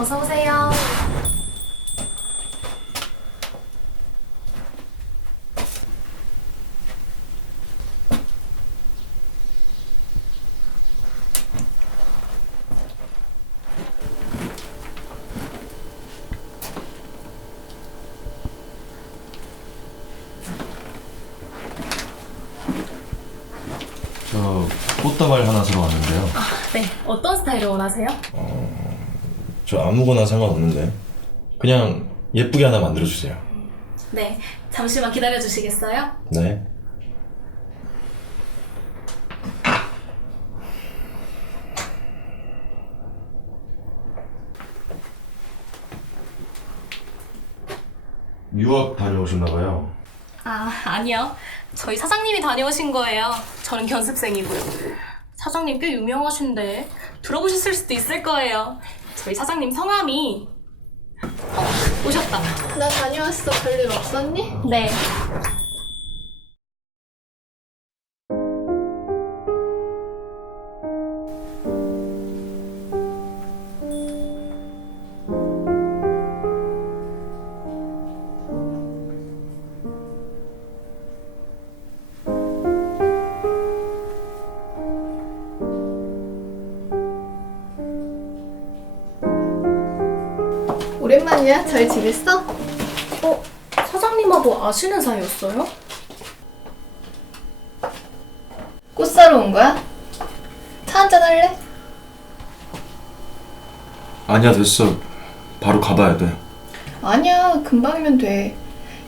어서 오세요. 저 꽃다발 하나 사러 왔는데요. 네, 어떤 스타일을 원하세요? 저 아무거나 상관없는데 그냥 예쁘게 하나 만들어 주세요. 네, 잠시만 기다려 주시겠어요? 네. 유학 다녀오셨나 봐요. 아, 아니요. 저희 사장님이 다녀오신 거예요. 저는 견습생이고요. 사장님 꽤 유명하신데 들어보셨을 수도 있을 거예요. 저희 사장님 성함이 어, 오셨다. 나 다녀왔어. 별일 없었니? 네. 오랜만이야. 잘 지냈어? 어, 사장님하고 아시는 사이였어요? 꽃 사러 온 거야? 차 한잔 할래? 아니야 됐어. 바로 가봐야 돼. 아니야. 금방이면 돼.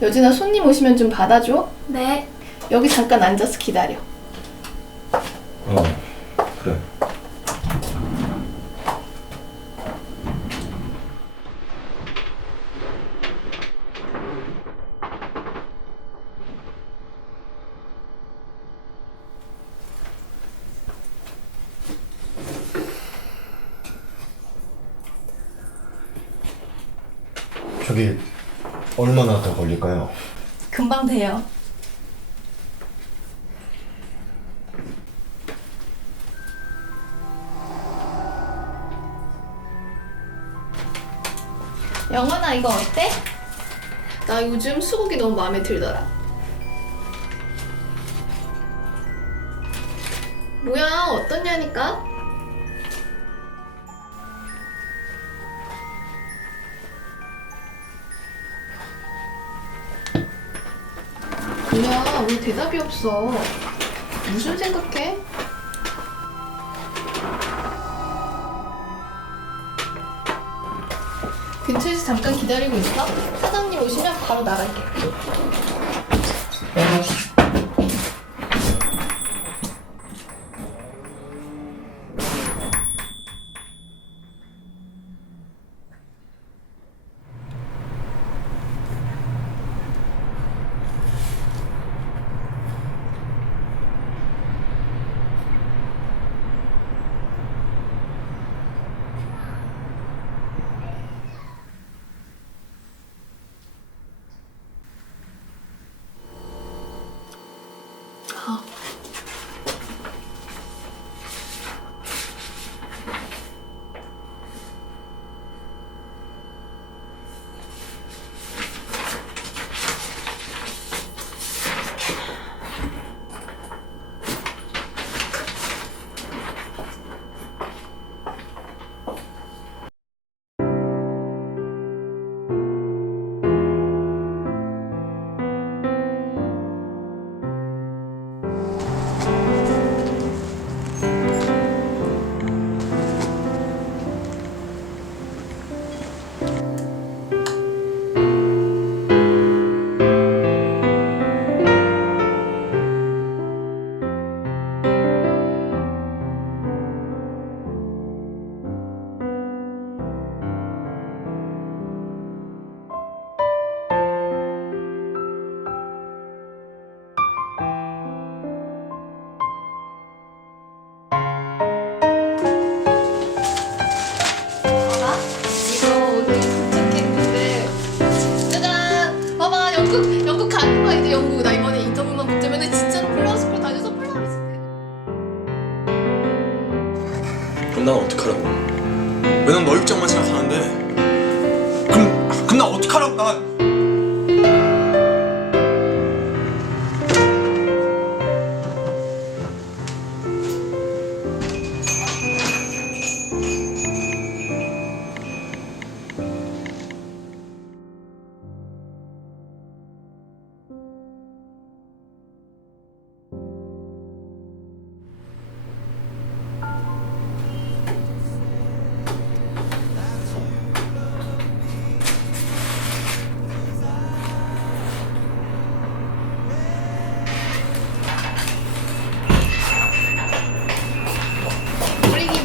여진아 손님 오시면 좀 받아줘. 네. 여기 잠깐 앉아서 기다려. 어 그래. 저기 얼마나 더 걸릴까요? 금방 돼요. 영원아 이거 어때? 나 요즘 수국이 너무 마음에 들더라. 뭐야 어떠냐니까? 뭐야 왜 대답이 없어? 무슨 생각해? 근처에서 잠깐 기다리고 있어? 사장님 오시면 바로 나갈게.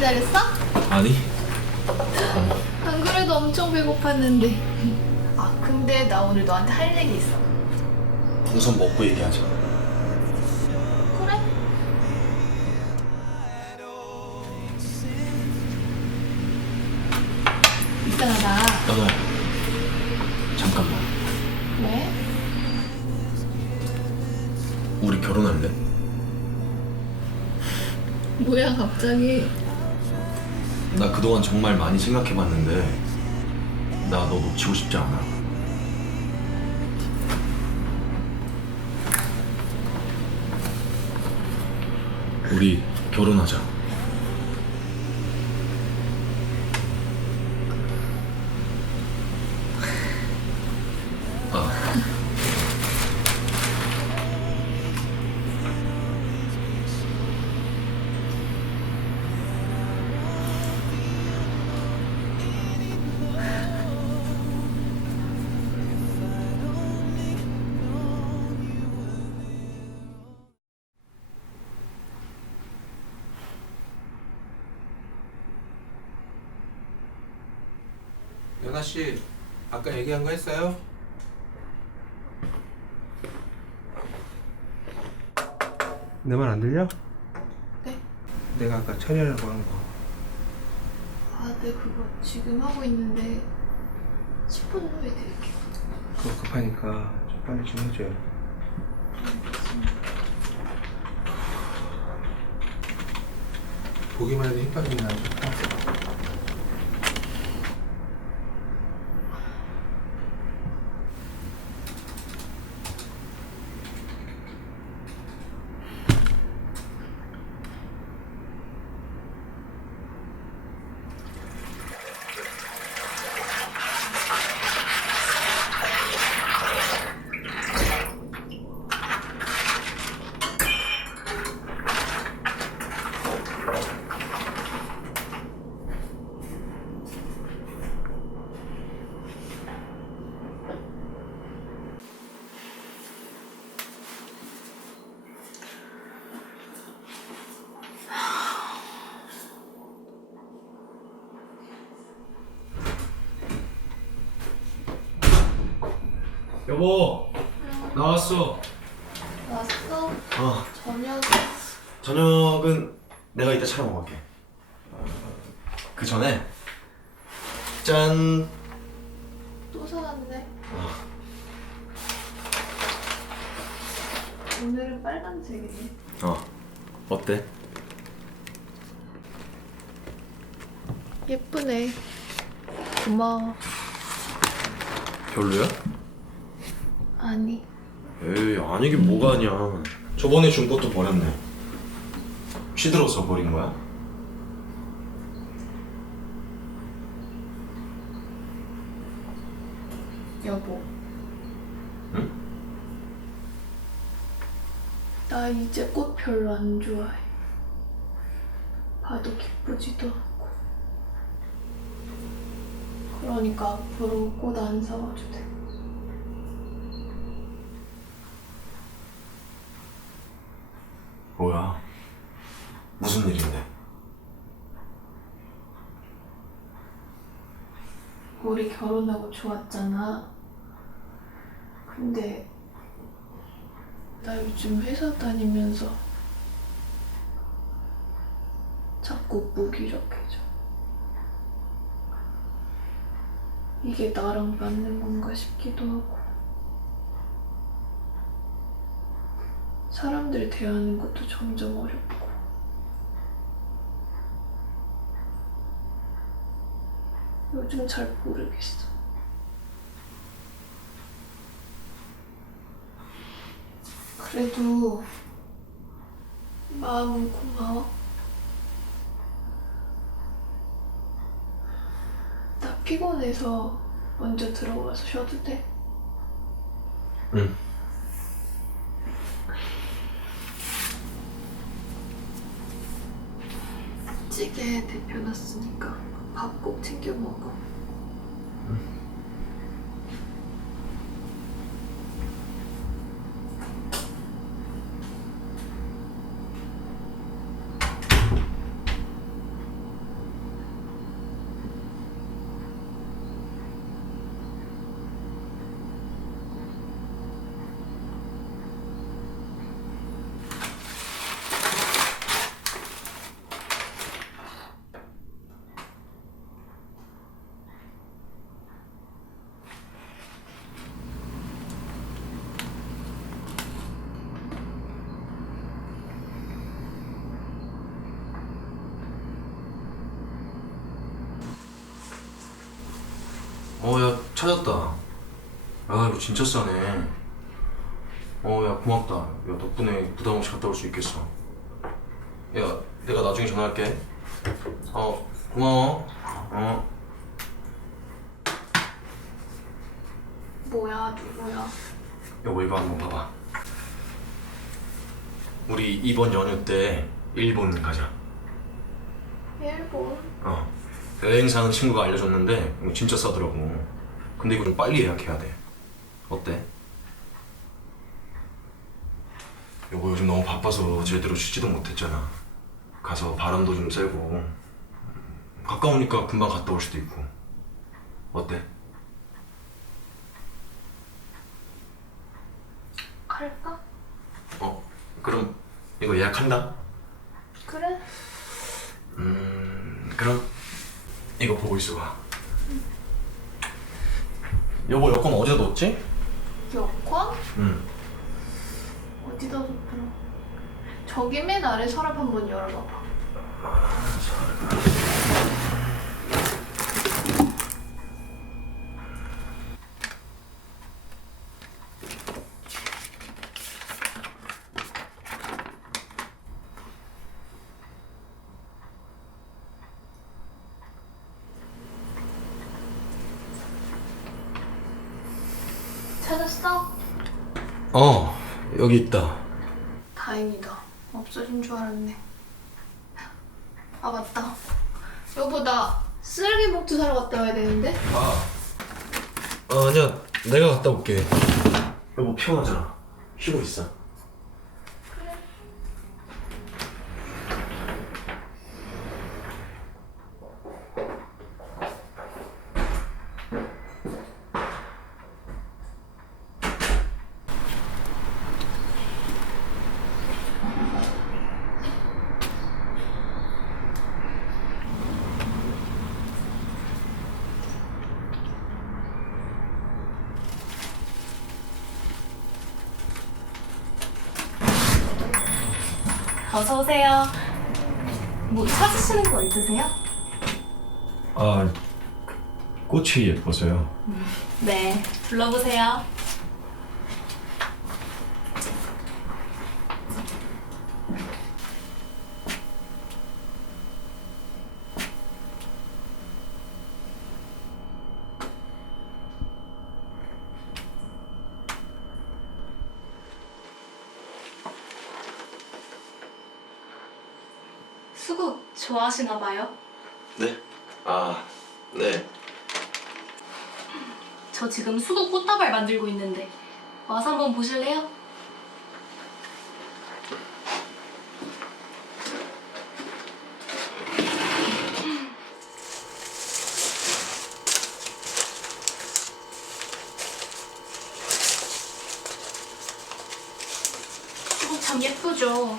기다렸어? 아니 안 그래도 엄청 배고팠는데. 아 근데 나 오늘 너한테 할 얘기 있어. 우선 먹고 얘기하자 그래? 이상하다. 연호야 잠깐만 왜? 우리 결혼할래? 뭐야 갑자기? 나 그동안 정말 많이 생각해봤는데 나 너 놓치고 싶지 않아. 우리 결혼하자 연아 씨 아까 얘기한 거 했어요? 내 말 안 들려? 네. 내가 아까 처리하라고 한 거. 아, 네 그거 지금 하고 있는데 10분 후에 드릴게요. 그거 급하니까 좀 빨리 좀 해줘요. 보기만 해도 힘 빠지는 게 아주 좋다. 여보 나왔어 왔어? 어 저녁 저녁은 내가 이따 차려 먹을게 어, 그 전에 짠 또 사왔네. 어. 오늘은 빨간색이네. 어 어때? 예쁘네. 고마워. 별로야? 아니. 에이 아니긴 뭐가 아니야 저번에 준 것도 버렸네 시들어서 버린 거야? 여보. 응? 나 이제 꽃 별로 안 좋아해. 봐도 기쁘지도 않고. 그러니까 앞으로 꽃 안 사와도 돼. 뭐야 무슨 일인데 우리 결혼하고 좋았잖아. 근데 나 요즘 회사 다니면서 자꾸 무기력해져. 이게 나랑 맞는 건가 싶기도 하고. 사람들 대하는 것도 점점 어렵고 요즘 잘 모르겠어. 그래도 마음은 고마워. 나 피곤해서 먼저 들어가서 쉬어도 돼? 응. 찌개 데펴놨으니까 밥 꼭 챙겨 먹어. 어, 야, 찾았다. 아, 이거 진짜 싸네. 어, 야, 고맙다. 야, 덕분에 부담 없이 갔다 올 수 있겠어. 야, 내가 나중에 전화할게. 어, 고마워. 어. 뭐야, 누구야? 여보, 이거 한번 봐봐. 우리 이번 연휴 때 일본 가자. 일본? 어. 여행 사는 친구가 알려줬는데 이거 진짜 싸더라고. 근데 이거 좀 빨리 예약해야 돼. 어때? 여보 요즘 너무 바빠서 제대로 쉬지도 못했잖아. 가서 바람도 좀 쐬고 가까우니까 금방 갔다 올 수도 있고. 어때? 갈까? 어? 그럼 이거 예약한다. 그래? 음 그럼 이거 보고 있어봐. 여보 여권 어디다 뒀지? 여권? 응. 어디다 뒀더라? 저기 맨 아래 서랍 한번 열어봐봐. 찾았어? 어 여기 있다. 없어진 줄 알았네. 아 맞다. 여보 나 쓰레기 봉투 사러 갔다 와야 되는데. 아, 아 아니야 내가 갔다 올게. 여보 피곤하잖아. 쉬고 있어. 어서 오세요. 뭐 찾으시는 거 있으세요? 아 꽃이 예뻐서요. 네, 불러보세요. 수국 좋아 하시나 봐요? 네? 아 네. 저 지금 수국 꽃다발 만들고 있는데 와서 한번 보실래요? 수국 참 예쁘죠?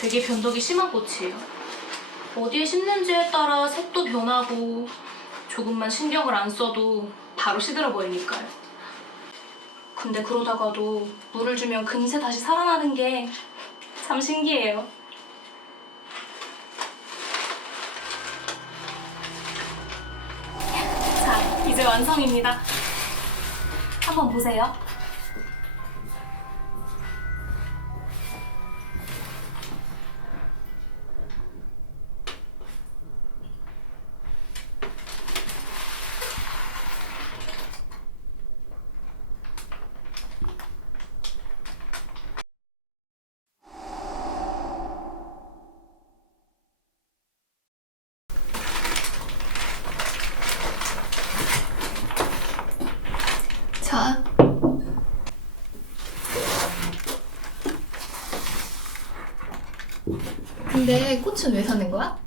되게 변덕이 심한 꽃이에요. 어디에 심는지에 따라 색도 변하고 조금만 신경을 안 써도 바로 시들어 버리니까요. 근데 그러다가도 물을 주면 금세 다시 살아나는 게 참 신기해요. 자, 이제 완성입니다. 한번 보세요. 근데 꽃은 왜 사는 거야?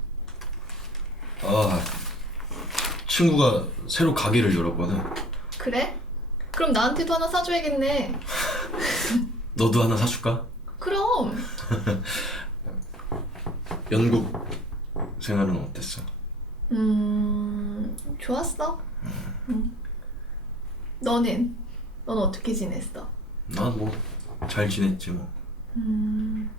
아 친구가 새로 가게를 열었거든 그래? 그럼 나한테도 하나 사줘야겠네. 너도 하나 사줄까? 그럼 영국 생활은 어땠어? 음 좋았어. 음. 너는 넌 어떻게 지냈어? 난 뭐 잘 지냈지 뭐 음